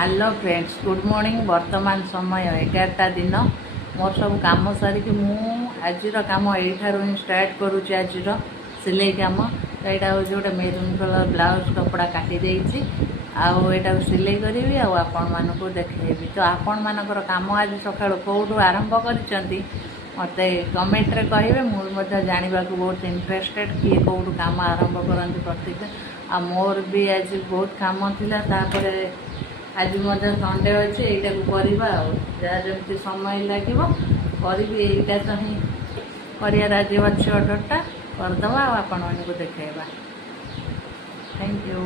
Hello friends good morning. वर्तमान समय 11टा दिन मोर सब कम सारिकी आज कम यठार ही स्टार्ट करुँच। आज सिलाई कम तो यहाँ हूँ गोटे मेरून कलर ब्लाउज कपड़ा काटी देती आटा सिलाई करी आपण मानक देखी। तो आपण मानकर कम आज सका कौटू आरंभ कर मत कमेंट्रे कहे मुझे जानवा बहुत इंटरेस्टेड किए कौटू कम आरंभ करती प्रत्येक आ मोर भी आज बहुत कम थी। आज मजा संडे अच्छे यहाँ को करवा जहाँ जमी समय लगे करी यहीटा तो ही कर आज अच्छे ऑर्डरटा करदे आपण मन को देखा। Thank you.